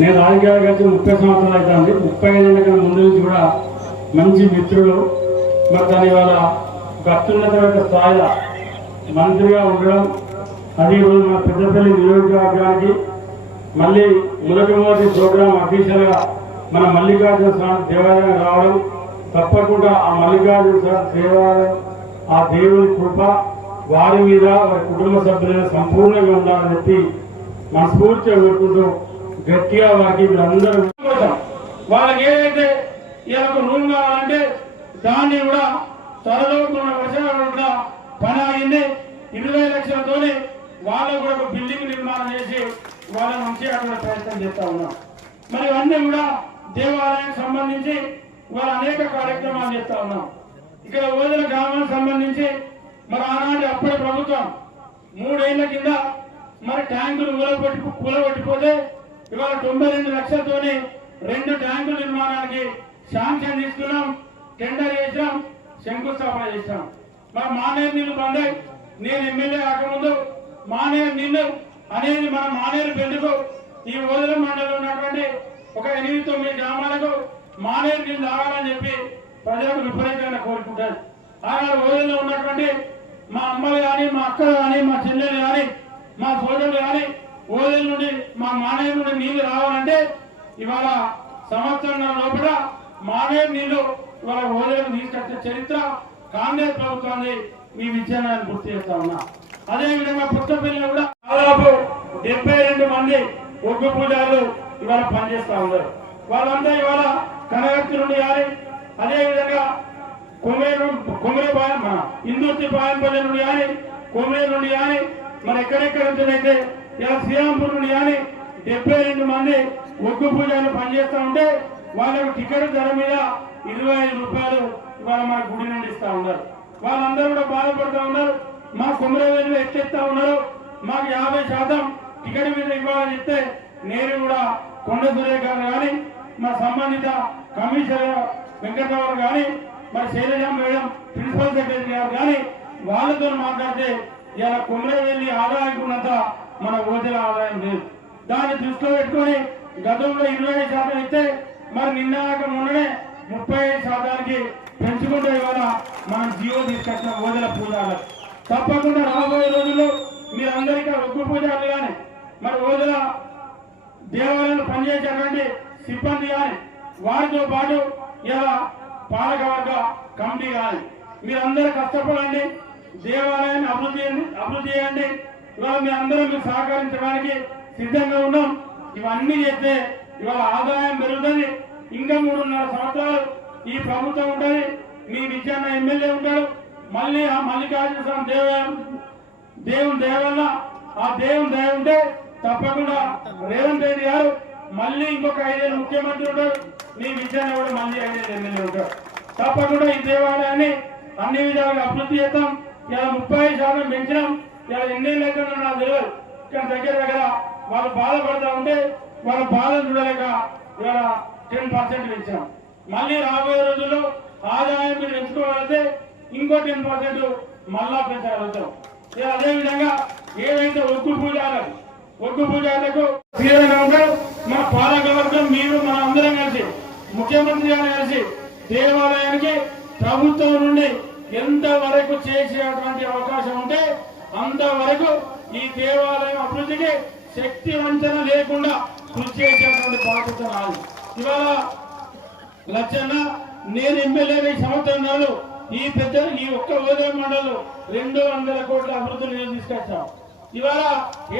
నేను రాజకీయాలకు వచ్చి ముప్పై సంవత్సరాలు అవుతుంది ముప్పై ఐదు ఏళ్ళ కన్నా ముందు నుంచి కూడా మంచి మిత్రులు మరి దాని వల్ల ఒక అత్యున్నతమైన స్థాయిలో మంత్రిగా ఉండడం అది రోజు మన పెద్దపల్లి నియోజకవర్గానికి మళ్ళీ ములకమోటి ప్రోగ్రాం అఫీషియల్గా మన మల్లికార్జున స్వామి దేవాలయం రావడం తప్పకుండా ఆ మల్లికార్జున స్వామి దేవాలయం ఆ దేవుని కృప వారి మీద వారి కుటుంబ సభ్యుల సంపూర్ణంగా ఉండాలని చెప్పి మనస్ఫూర్తిగా కోరుకుంటూ గట్టిగా వారికి మీరందరూ వాళ్ళకి ఏదైతే ఇలా రూమ్ కావాలంటే దాన్ని కూడా త్వరలో కొన్ని వర్షాలు కూడా పని అయింది ఇరవై లక్షలతోనే వాళ్ళకు కూడా ఒక బిల్డింగ్ నిర్మాణం చేసి వాళ్ళ నుంచి అక్కడ ప్రయత్నం చేస్తా ఉన్నాం మరి ఇవన్నీ కూడా దేవాలయానికి సంబంధించి వాళ్ళ అనేక కార్యక్రమాలు చేస్తా ఉన్నాం ఇక్కడ ఓదల గ్రామానికి సంబంధించి మరి ఆనాటి అప్పటి ప్రభుత్వం మూడేళ్ళ కింద మరి ట్యాంకులు కూలగొట్టి కూలగొట్టిపోతే ఇవాళ తొంభై రెండు లక్షలతోనే రెండు ట్యాంకుల నిర్మాణానికి శాంక్షన్ తీసుకున్నాం టెండర్ చేసాం శంకుస్థాపన చేసాం మరి మానేరు నీళ్ళు పండగ నేను ఎమ్మెల్యే కాకముందు మానేరు నిన్ను అనేది మన మానేరు పెళ్ళికు ఈ ఓదల మండలం ఉన్నటువంటి ఒక ఎనిమిది తొమ్మిది గ్రామాలకు మానేరు నీళ్ళు తాగాలని చెప్పి ప్రజలకు విపరీతంగా కోరుకుంటారు ఆనాడు ఓదల్లో ఉన్నటువంటి మా అమ్మలు కానీ మా అక్కలు కానీ మా చెల్లెలు కానీ మా సోదరులు కానీ ఓదెల నుండి మా మానేరు నుండి నీళ్ళు రావాలంటే ఇవాళ సంవత్సరం లోపల మానేరు నీళ్ళు ఇవాళ ఓదలకు తీసుకొచ్చే చరిత్ర కాంగ్రెస్ ప్రభుత్వాన్ని ఈ విజయాన్ని గుర్తు చేస్తా ఉన్నా. అదే విధంగా పుట్టపల్లిలో కూడా దాదాపు డెబ్బై రెండు మంది ఒగ్గు పూజారులు ఇవాళ పనిచేస్తా ఉన్నారు. వాళ్ళంతా ఇవాళ కనగర్తి నుండి కానీ అదే విధంగా కొమేరు కొమరే పాయం ఇందుర్తి పాయంపల్లి నుండి కానీ కొమ్మరి నుండి కానీ మరి ఎక్కడెక్కడ నుంచి అయితే ఇలా శ్రీరాంపూర్ నుండి కానీ డెబ్బై రెండు మంది ఒగ్గు పూజలు పనిచేస్తూ ఉంటే వాళ్ళకు టికెట్ ధర మీద ఇరవై ఐదు రూపాయలు ఇవాళ మన గుడి నుండి ఇస్తా ఉన్నారు. వాళ్ళందరూ కూడా బాధపడుతూ ఉన్నారు. మా కొమరవేలు ఎక్కిస్తా ఉన్నారు. మాకు యాభై శాతం టికెట్ మీద ఇవ్వాలని చెప్తే నేను కూడా కొండ సురేఖ గారు కానీ మా సంబంధిత కమిషనర్ వెంకటరావు కానీ మరి శైలజ మేడం ప్రిన్సిపల్ సెక్రటరీ గారు కానీ వాళ్ళతో మాట్లాడితే ఇలా కొమరవెల్లి ఆదాయకున్నంత మన ఓదెల ఆదాయం లేదు. దాన్ని దృష్టిలో పెట్టుకొని గతంలో ఇరవై ఐదు శాతం ఇస్తే మరి నిన్నాక మొన్ననే ముప్పై ఐదు శాతానికి పెంచుకుంటే ఇవాళ మనం జీవో తీసుకొచ్చిన ఓదెల పూజాలు తప్పకుండా రాబోయే రోజుల్లో మీరందరికీ ఒగ్గు పూజారులు కానీ మరి ఓదెల దేవాలయంలో పనిచేసేటువంటి సిబ్బంది కానీ వారితో పాటు ఇలా పాలకవర్గ కమిటీ కానీ మీరందరూ కష్టపడండి దేవాలయాన్ని అభివృద్ధి అభివృద్ధి చేయండి. ఇవాళ మీ అందరం మీరు సహకరించడానికి సిద్ధంగా ఉన్నాం. ఇవన్నీ చేస్తే ఇవాళ ఆదాయం పెరుగుతుంది. ఇంకా మూడున్నర సంవత్సరాలు ఈ ప్రభుత్వం ఉంటుంది. మీ విజయన్న ఎమ్మెల్యే ఉంటాడు. మళ్ళీ ఆ మల్లికార్జున స్వామి దేవాలయం దేవుని దేవల్ల ఆ దేవుని దయ ఉంటే తప్పకుండా రేవంత్ రెడ్డి గారు మళ్ళీ ఇంకొక ఐదేళ్ళు ముఖ్యమంత్రి ఉంటారు మీ విజయాన్ని కూడా మళ్ళీ ఐదేళ్ళు ఎమ్మెల్యే ఉంటారు తప్పకుండా ఈ దేవాలయాన్ని అన్ని విధాలుగా అభివృద్ధి చేస్తాం. ఇలా ముప్పై శాతం పెంచినాం. ఇలా ఎన్నేళ్ళు అయితే నాకు తెలియదు. కానీ దగ్గర దగ్గర వాళ్ళు బాధపడతా ఉంటే వాళ్ళ బాధ చూడలేక ఇవాళ టెన్ పర్సెంట్ పెంచాం. మళ్ళీ రాబోయే రోజుల్లో ఆదాయం మీరు పెంచుకోగలిగితే ఇంకో టెన్ పర్సెంట్ మళ్ళా పెంచగలుగుతాం ఇక ఏదైతే ఏవైతే ఒగ్గు పూజాలు ఒగ్గు పూజాలకు మా ఉంటారు మన పాలకవర్గం మీరు మన అందరం కలిసి ముఖ్యమంత్రి గారు కలిసి దేవాలయానికి ప్రభుత్వం నుండి ఎంత వరకు చేసేటువంటి అవకాశం ఉంటే అంతవరకు ఈ దేవాలయం అభివృద్ధికి శక్తి వంచన లేకుండా కృషి చేసేటువంటి బాధ్యత రాదు ఇవాళ లచ్చన్న నేను ఎమ్మెల్యేగా సంవత్సరాలు ఈ పెద్ద ఈ ఒక్క ఉదయం మండలం రెండు వందల కోట్ల అభివృద్ధిని నేను తీసుకొచ్చాం. ఇవాళ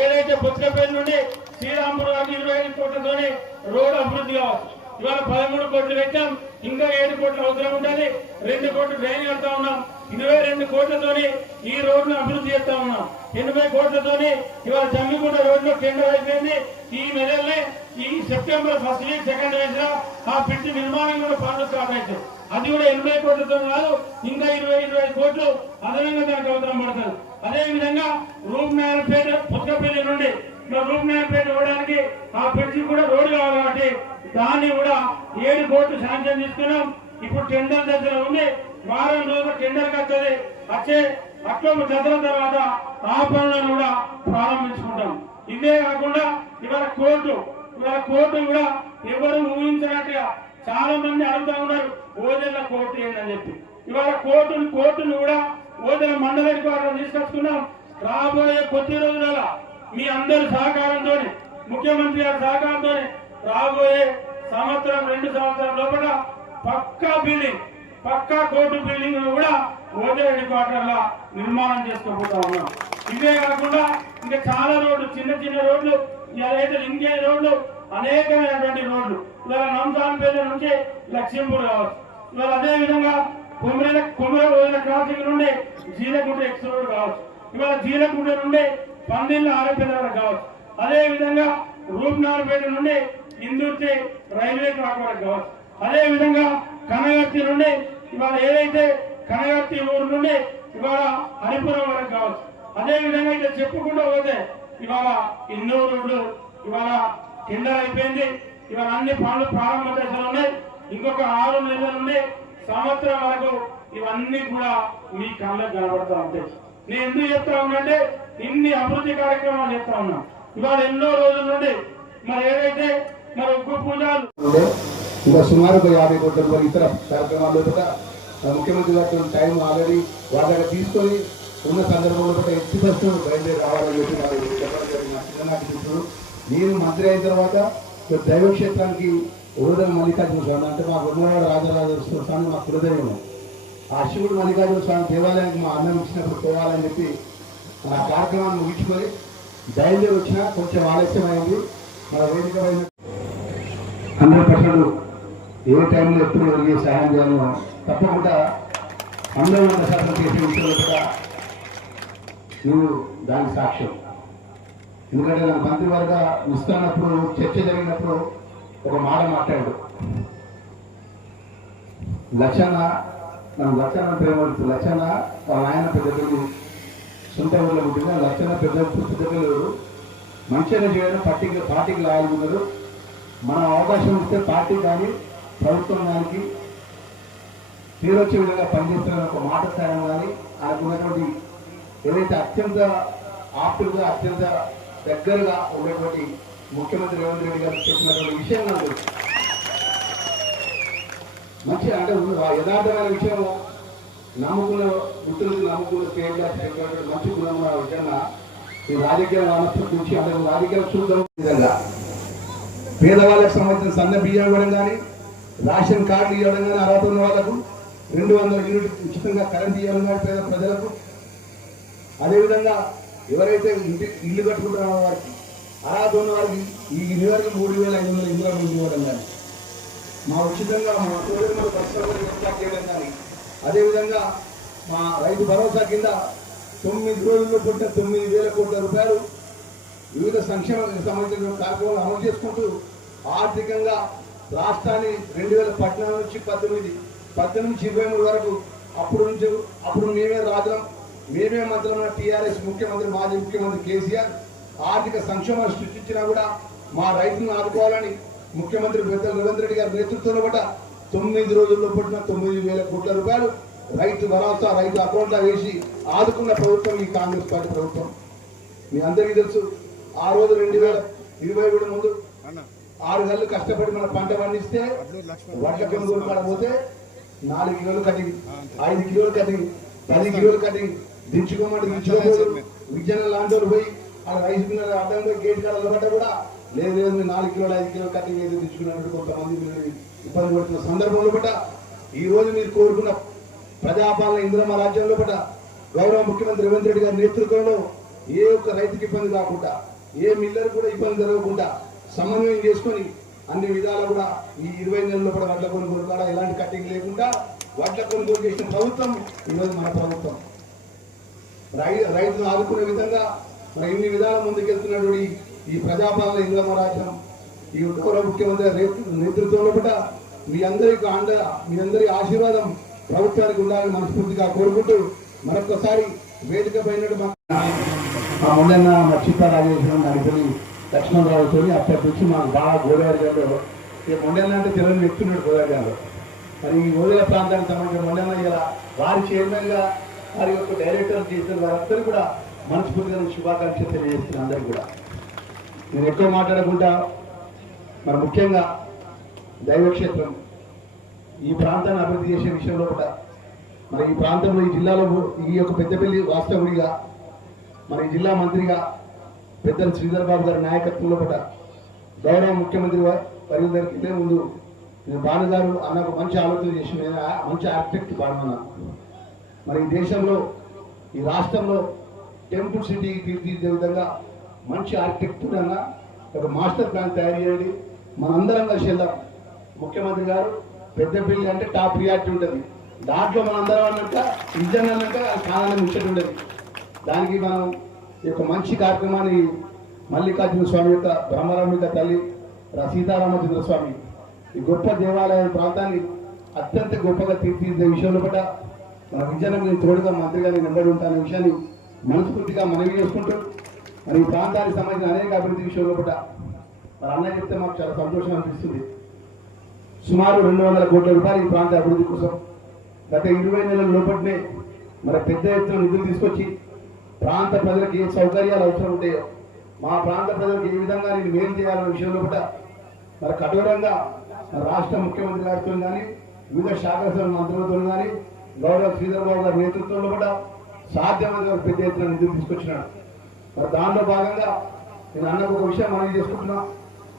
ఏదైతే బుచ్చపేట నుండి శ్రీరాంపురం ఇరవై ఐదు కోట్లతోని రోడ్డు అభివృద్ధి కావచ్చు. ఇవాళ పదమూడు కోట్లు పెట్టాం ఇంకా ఏడు కోట్ల అవసరం ఉండాలి రెండు కోట్లు డ్రైన్ కడతా ఉన్నాం. ఇరవై రెండు కోట్లతోని ఈ రోడ్ను అభివృద్ధి చేస్తా ఉన్నాం. ఎనభై కోట్లతోని ఇవాళ జమ్మిగుంట రోడ్లో టెండర్ అయిపోయింది. ఈ నెలలే ఈ సెప్టెంబర్ ఫస్ట్ వీక్ సెకండ్ వీక్లో ఆ బ్రిడ్జ్ నిర్మాణం కూడా పనులు స్టార్ట్ అవుతాయి అది కూడా ఎనభై కోట్లతో కాదు ఇంకా ఇరవై ఇరవై ఐదు కోట్లు అదనంగా దానికి అవసరం పడతారు అదే విధంగా రూప్నాయలపేట పుత్తపల్లి నుండి ఇంకా రూప్నాయలపేట ఇవ్వడానికి ఆ బ్రిడ్జి కూడా రోడ్డు కావాలి కాబట్టి దాన్ని కూడా ఏడు కోట్లు శాంక్షన్ తీసుకున్నాం ఇప్పుడు టెండర్ దగ్గర ఉంది. వారం రోజులు టెండర్ వస్తుంది వచ్చే అక్టోబర్ దసరా తర్వాత ఆ పనులను కూడా ప్రారంభించుకుంటాం. ఇదే కాకుండా ఇవాళ కోర్టు ఇవాళ కోర్టు కూడా ఎవరు ఊహించినట్టుగా చాలా మంది అడుగుతా ఉన్నారు ఓదెల కోర్టు ఏంటని చెప్పి. ఇవాళ కోర్టును కోర్టును కూడా ఓదెల మండలాధికారులు తీసుకొచ్చుకున్నాం. రాబోయే కొద్ది రోజుల మీ అందరి సహకారంతో ముఖ్యమంత్రి గారి సహకారంతో రాబోయే సంవత్సరం రెండు సంవత్సరం లోపల పక్కా బిల్డింగ్ పక్కా కోర్టు బిల్డింగ్ కూడా ఓదే డిపార్ట్మెంట్ నిర్మాణం చేసుకోబోతా ఉన్నాం. ఇవే కాకుండా ఇంకా చాలా రోడ్లు చిన్న చిన్న రోడ్లు ఏదైతే ఇంకే రోడ్లు అనేకమైనటువంటి రోడ్లు. ఇవాళ నంసాన్పేట నుంచి లక్ష్మీపూర్ కావచ్చు. ఇవాళ అదే విధంగా కుమర కుమర వదిన క్రాసింగ్ నుండి జీలకుంట ఎక్స్ రోడ్ కావచ్చు. ఇవాళ జీలకుంట నుండి పందిళ్ళ వరకు కావచ్చు. అదే విధంగా రూప్నార్పేట నుండి ఇందుర్తి రైల్వే ట్రాక్ వరకు కావచ్చు. అదే విధంగా కనగర్తి నుండి ఇవాళ ఏదైతే కనగర్తి ఊరు నుండి ఇవాళ హరిపురం వరకు కావచ్చు. అదేవిధంగా ఇట్లా చెప్పుకుంటూ పోతే ఇవాళ ఎన్నో రోడ్లు ఇవాళ టెండర్ అయిపోయింది. ఇవాళ అన్ని పనులు ప్రారంభ దశలు ఉన్నాయి. ఇంకొక ఆరు నెలల నుండి సంవత్సరం వరకు ఇవన్నీ కూడా మీ కళ్ళకు కనబడతా ఉంటాయి. నేను ఎందుకు చెప్తా ఉన్నంటే ఇన్ని అభివృద్ధి కార్యక్రమాలు చెప్తా ఉన్నా. ఇవాళ ఎన్నో రోజుల నుండి మరి ఏదైతే మరి ఉగ్గు పూజలు ఇంకా సుమారు ఒక యాభై కోట్ల రూపాయలు ఇతర కార్యక్రమాల్లో కూడా ముఖ్యమంత్రి గారు టైం ఆల్రెడీ వాళ్ళ తీసుకొని ఉన్న సందర్భంలో కూడా ఎత్తి ఫస్ట్ బయలుదేరి రావాలని చెప్పి నాకు చెప్పడం జరిగింది. చిన్ననాటి మిత్రుడు నేను మంత్రి అయిన తర్వాత దైవక్షేత్రానికి దైవ ఉదయం మల్లికార్జున స్వామి అంటే మా గురువాడ రాజరాజేశ్వర స్వామి మా కులదైవం. ఆ శివుడు మల్లికార్జున స్వామి దేవాలయానికి మా అన్నం ఇచ్చినప్పుడు పోవాలని చెప్పి ఆ కార్యక్రమాన్ని ముగించుకొని బయలుదేరి వచ్చినా కొంచెం ఆలస్యం అయింది మన వేదిక పైన హండ్రెడ్ పర్సెంట్ ఏ టైంలో ఎప్పుడు ఎవరికి సహాయం చేయాలో తప్పకుండా అందరూ వంద శాతం చేసే విషయంలో కూడా నువ్వు దానికి సాక్ష్యం. ఎందుకంటే నాకు మంత్రివర్గ ఇస్తున్నప్పుడు చర్చ జరిగినప్పుడు ఒక మాట మాట్లాడు లక్షణ మనం లక్షణ ప్రేమ లక్షణ వాళ్ళ ఆయన పెద్ద సొంత ఊళ్ళో పుట్టిన లక్షణ పెద్ద పెద్ద పిల్లలు మంచిగా చేయడం పార్టీకి పార్టీకి లాయాలి ఉన్నారు మనం అవకాశం ఇస్తే పార్టీ కానీ ప్రభుత్వం దానికి తీరొచ్చే విధంగా పనిచేస్తున్న ఒక మాట స్థానం కానీ ఆయనకు ఉన్నటువంటి ఏదైతే అత్యంత ఆప్తులుగా అత్యంత దగ్గరగా ఉన్నటువంటి ముఖ్యమంత్రి రేవంత్ రెడ్డి గారు చెప్పినటువంటి విషయం నాకు తెలుసు. అంటే యథార్థమైన విషయం నమ్ముకున్న మిత్రులకు నమ్ముకున్న పేర్లు చెప్పినటువంటి మంచి గుణం ఉన్న విధంగా ఈ రాజకీయ వనస్పతి నుంచి అంటే రాజకీయాలు చూద్దాం విధంగా పేదవాళ్ళకి సంబంధించిన సన్న బియ్యం ఇవ్వడం కానీ రేషన్ కార్డు ఇవ్వడం కానీ అర్హత ఉన్న వాళ్ళకు రెండు వందల యూనిట్ ఉచితంగా కరెంట్ ఇవ్వడం కానీ పేద ప్రజలకు. అదేవిధంగా ఎవరైతే ఇంటి ఇల్లు కట్టుకుంటున్నారో వారికి అర్హత ఉన్న వారికి ఈ ఇదివరకు మూడు వేల ఐదు వందల ఇందులో ముందు ఇవ్వడం కానీ మా ఉచితంగా మా సోదరుల పరిశ్రమలు చేయడం కానీ అదేవిధంగా మా రైతు భరోసా కింద తొమ్మిది రోజుల్లో పుట్టిన తొమ్మిది వేల కోట్ల రూపాయలు వివిధ సంక్షేమ సంబంధించిన కార్యక్రమాలు అమలు చేసుకుంటూ ఆర్థికంగా రాష్ట్రాన్ని రెండు వేల పద్నాలుగు నుంచి పద్దెనిమిది పద్దెనిమిది నుంచి ఇరవై మూడు వరకు అప్పుడు నుంచి అప్పుడు మేమే రాజులం మేమే మంత్రులు టీఆర్ఎస్ ముఖ్యమంత్రి మాజీ ముఖ్యమంత్రి కేసీఆర్. ఆర్థిక సంక్షేమాలు సృష్టించినా కూడా మా రైతులను ఆదుకోవాలని ముఖ్యమంత్రి పెద్దల రేవంత్ రెడ్డి గారి నేతృత్వంలో కూడా తొమ్మిది రోజుల్లో పుట్టిన తొమ్మిది వేల కోట్ల రూపాయలు రైతు భరోసా రైతు అకౌంట్లో వేసి ఆదుకున్న ప్రభుత్వం ఈ కాంగ్రెస్ పార్టీ ప్రభుత్వం. మీ అందరికీ తెలుసు ఆ రోజు రెండు వేల ఇరవై ఒకటి ముందు ఆరు నెలలు కష్టపడి మన పంట పండిస్తే వడ్ల కొనుగోలు కాడ నాలుగు కిలోలు కటింగ్ ఐదు కిలోలు కటింగ్ పది కిలోలు కటింగ్ దించుకోమంటే దించుకోకూడదు. విద్యన లాంటి వాళ్ళు పోయి ఆ రైస్ మిల్లర్ అడ్డం పోయి గేట్ కాడ నిలబడ్డ కూడా లేదు లేదు నాలుగు కిలోలు ఐదు కిలోలు కటింగ్ ఏదో దించుకున్నట్టు కొంతమంది ఇబ్బంది పడుతున్న సందర్భంలో పట్ట ఈ రోజు మీరు కోరుకున్న ప్రజాపాలన ఇంద్రమ్మ రాజ్యంలో పట్ట గౌరవ ముఖ్యమంత్రి రేవంత్ రెడ్డి గారి నేతృత్వంలో ఏ ఒక్క రైతుకి ఇబ్బంది కాకుండా ఏ మిల్లర్ కూడా ఇబ్బంది జరగకుండా సమన్వయం చేసుకొని అన్ని విధాలు కూడా ఈ ఇరవై నెలల్లో కూడా వడ్ల కొనుగోలు కూడా ఎలాంటి కట్టింగ్ లేకుండా వడ్ల కొనుగోలు చేసిన ప్రభుత్వం ఈరోజు మన ప్రభుత్వం. రై రైతులు ఆదుకునే విధంగా మన ఇన్ని విధాల ముందుకెళ్తున్నటువంటి ఈ ప్రజాపాలన ఇంద్రమరాజ్యం ఈ గౌరవ ముఖ్యమంత్రి నేతృత్వంలో కూడా మీ అందరికి అండ మీ అందరి ఆశీర్వాదం ప్రభుత్వానికి ఉండాలని మనస్ఫూర్తిగా కోరుకుంటూ మరొకసారి వేదిక పైన మా మొన్న మా చిత్త రాజేశ్వరం నడిపల్లి లక్ష్మణరావుతో అప్పటి నుంచి మాకు బాగా గోదావరి గారిలో ఇక మొండెన్న అంటే తెలియని వ్యక్తి ఉన్నాడు గోదావరి గారిలో. మరి ఈ గోదావరి ప్రాంతానికి సంబంధించిన మొండెన్న ఇలా వారి చైర్మన్గా వారి యొక్క డైరెక్టర్ చేసిన వారందరూ కూడా మనస్ఫూర్తిగా శుభాకాంక్షలు తెలియజేస్తున్న అందరూ కూడా. నేను ఎక్కువ మాట్లాడకుండా మరి ముఖ్యంగా దైవక్షేత్రం ఈ ప్రాంతాన్ని అభివృద్ధి చేసే విషయంలో కూడా మరి ఈ ప్రాంతంలో ఈ జిల్లాలో ఈ యొక్క పెద్దపల్లి వాస్తవుడిగా మన ఈ జిల్లా మంత్రిగా పెద్దలు శ్రీధర్ బాబు గారి నాయకత్వంలో కూడా గౌరవ ముఖ్యమంత్రి వా- వర్యుల ఇదే ముందు నేను భాను అన్న ఒక మంచి ఆలోచన చేసిన మంచి ఆర్కిటెక్ట్ భాను మరి ఈ దేశంలో ఈ రాష్ట్రంలో టెంపుల్ సిటీ తీర్చిదిద్దే విధంగా మంచి ఆర్కిటెక్చర్ అన్న ఒక మాస్టర్ ప్లాన్ తయారు చేయండి. మనందరం కలిసి వెళ్దాం. ముఖ్యమంత్రి గారు పెద్దపల్లి అంటే టాప్ ప్రియారిటీ ఉంటుంది. దాంట్లో మనందరం అన్నాక విజన్ అన్నాక అది కావాలని ముచ్చట ఉండదు దానికి మనం ఈ యొక్క మంచి కార్యక్రమాన్ని మల్లికార్జున స్వామి యొక్క బ్రహ్మరామిక తల్లి సీతారామచంద్ర స్వామి ఈ గొప్ప దేవాలయ ప్రాంతాన్ని అత్యంత గొప్పగా తీర్చిదిద్దే విషయంలో కూడా మన విజయనగరం నేను తోడుగా మంత్రిగా నేను వెంబడి ఉంటాను విషయాన్ని మనస్ఫూర్తిగా మనవి చేసుకుంటూ మరి ఈ ప్రాంతానికి సంబంధించిన అనేక అభివృద్ధి విషయంలో కూడా మరి అన్న చెప్తే మాకు చాలా సంతోషం అనిపిస్తుంది. సుమారు రెండు వందల కోట్ల రూపాయలు ఈ ప్రాంత అభివృద్ధి కోసం గత ఇరవై నెలల లోపలనే మరి పెద్ద ఎత్తున నిధులు తీసుకొచ్చి ప్రాంత ప్రజలకు ఏ సౌకర్యాలు అవసరం ఉంటాయో మా ప్రాంత ప్రజలకు ఏ విధంగా నేను మేలు చేయాలనే విషయంలో కూడా మరి కఠోరంగా మన రాష్ట్ర ముఖ్యమంత్రి గారితో కానీ వివిధ శాఖల మంత్రులతో కానీ గౌరవ శ్రీధర్ బాబు గారి నేతృత్వంలో కూడా సాధ్యమైన పెద్ద ఎత్తున నిధులు తీసుకొచ్చినాడు. మరి దానిలో భాగంగా నేను అన్నకు ఒక విషయం మనం చేసుకుంటున్నా.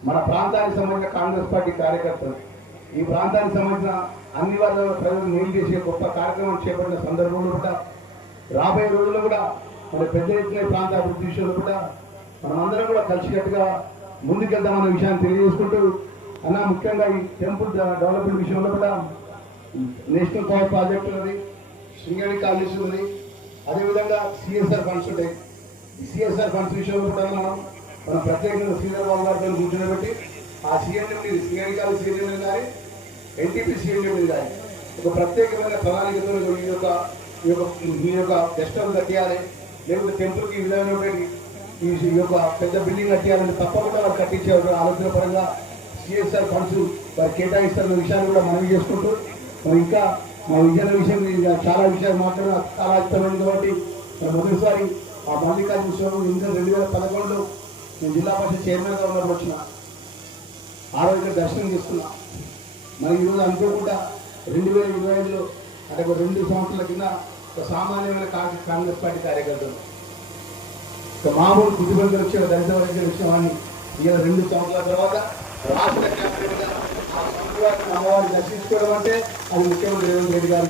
మన ప్రాంతానికి సంబంధించిన కాంగ్రెస్ పార్టీ కార్యకర్తలు ఈ ప్రాంతానికి సంబంధించిన అన్ని వర్గాల ప్రజలు మేలు చేసే గొప్ప కార్యక్రమం చేపట్టిన సందర్భంలో కూడా రాబోయే రోజుల్లో కూడా మన పెద్ద ఎత్తున ప్రాంత అభివృద్ధి విషయంలో కూడా మనమందరం కూడా కలిసికట్టుగా ముందుకెళ్దామన్న విషయాన్ని తెలియజేసుకుంటూ అన్న ముఖ్యంగా ఈ టెంపుల్ డెవలప్మెంట్ విషయంలో కూడా నేషనల్ పవర్ ప్రాజెక్ట్ ఉన్నది శృంగేరి కాలేజ్ ఉంది అదేవిధంగా సిఎస్ఆర్ ఫండ్స్ ఉంటాయి. ఈ సిఎస్ఆర్ ఫండ్స్ విషయంలో కూడా మనం మనం ప్రత్యేకంగా శ్రీధర్ బాబు గారితో కూర్చోబెట్టి ఆ సీఎండి మీద శృంగేరి కాలేజ్ సీఎండి మీద కానీ ఎన్టీపీ సీఎండి మీద కానీ ఒక ప్రత్యేకమైన ప్రణాళికతో ఈ యొక్క ఈ యొక్క మీ యొక్క గెస్ట్ హౌస్ కట్టేయాలి. లేకపోతే టెంపుల్కి ఈ విధమైనటువంటి ఈ యొక్క పెద్ద బిల్డింగ్ కట్టేయాలని తప్పకుండా వారు కట్టించే ఆలోచన పరంగా సిఎస్ఆర్ ఫండ్స్ వారు కేటాయిస్తున్న విషయాన్ని కూడా మనవి చేసుకుంటూ మరి ఇంకా మా విజయన విషయం చాలా విషయాలు మాట్లాడిన చాలా ఇష్టమైంది కాబట్టి మొదటిసారి ఆ మల్లికార్జున స్వామి ఇంకా రెండు వేల పదకొండులో నేను జిల్లా పరిషత్ చైర్మన్గా ఉన్నప్పుడు వచ్చిన ఆ రోజు ఇక్కడ దర్శనం చేసుకున్నా. మరి ఈరోజు అనుకోకుండా రెండు వేల ఇరవై ఐదులో అంటే ఒక రెండు సంవత్సరాల కింద ఒక సామాన్యమైన కాంగ్రెస్ కాంగ్రెస్ పార్టీ కార్యకర్తలు. ఒక మామూలు కుటుంబంగా వచ్చే ఒక దళిత వర్గం వచ్చిన వాడిని ఇలా రెండు సంవత్సరాల తర్వాత రాష్ట్ర క్యాబినెట్గా అమ్మవారిని దర్శించుకోవడం అంటే అది ముఖ్యమంత్రి రేవంత్ రెడ్డి గారు